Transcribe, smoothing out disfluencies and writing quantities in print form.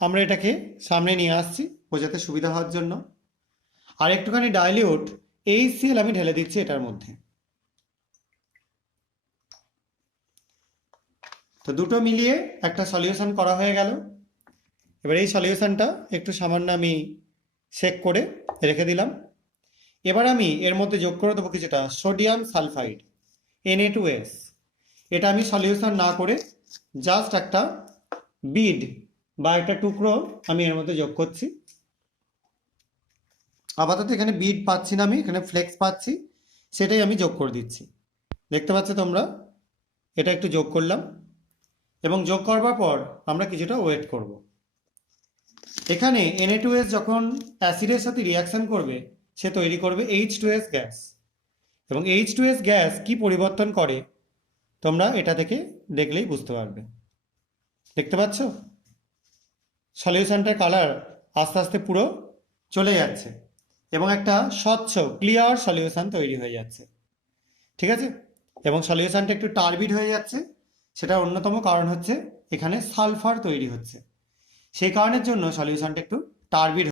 আমরা এটাকে সামনে নিয়ে আসছি বোঝাতে সুবিধা হওয়ার জন্য। আর একটুখানি ডাইলিউট HCl আমি ঢেলে দিচ্ছি এটার মধ্যে। তো দুটো মিলিয়ে একটা সলিউশন করা হয়ে গেল। এবার এই সলিউশনটা একটু সামান্য আমি সেক করে রেখে দিলাম। এবার আমি এর মধ্যে যোগ করে দেবো কিছুটা সোডিয়াম সালফাইড Na2S। এটা আমি সলিউশন না করে জাস্ট একটা বিড বা একটা টুকরো আমি এর মধ্যে যোগ করছি। আপাতত এখানে বিড পাচ্ছি না, আমি এখানে ফ্লেক্স পাচ্ছি, সেটাই আমি যোগ করে দিচ্ছি। দেখতে পাচ্ছ তোমরা, এটা একটু যোগ করলাম এবং যোগ করবার পর আমরা কিছুটা ওয়েট করব। এখানে Na2S যখন অ্যাসিডের সাথে রিয়াকশন করবে সে তৈরি করবে H2S গ্যাস, এবং H2S গ্যাস কি পরিবর্তন করে তোমরা এটা থেকে দেখলেই বুঝতে পারবে। দেখতে পাচ্ছ সলিউশনটার কালার আস্তে আস্তে পুরো চলে যাচ্ছে এবং একটা স্বচ্ছ ক্লিয়ার সলিউশন তৈরি হয়ে যাচ্ছে। ঠিক আছে, এবং সলিউশনটা একটু টার্বিড হয়ে যাচ্ছে, সেটার অন্যতম কারণ হচ্ছে এখানে সালফার তৈরি হচ্ছে, সেই কারণের জন্য সলিউশনটা একটু টার্বিড